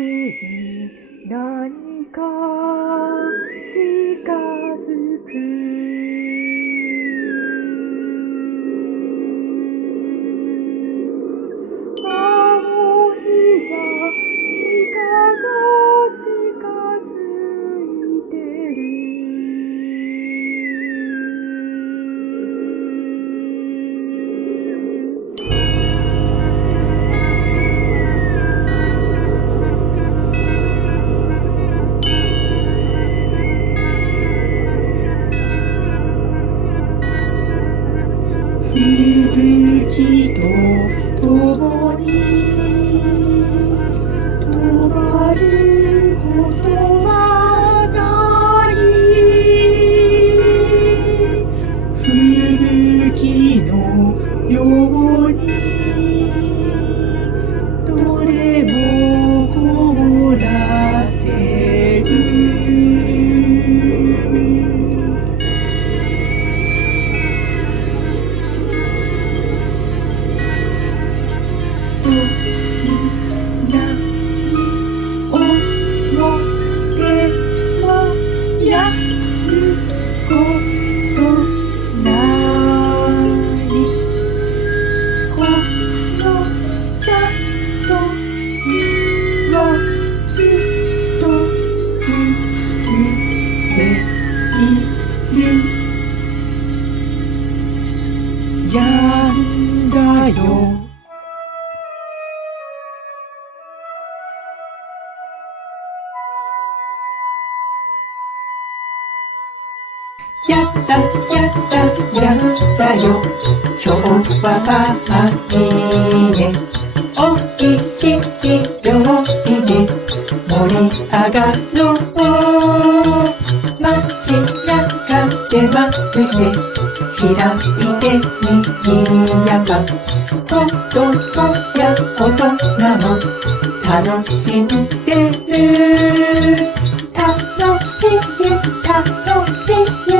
に何か近づく。青いやイカが近づいてる。吹雪と共に止まることはない。吹雪のようにどれも凍らせる。やんだよ。やったやったやったよ。今日はパーティーね。おいしい料理で盛り上がろう。街中でまぶして開いてにやか。子供や大人も楽しんでる。楽しい楽しい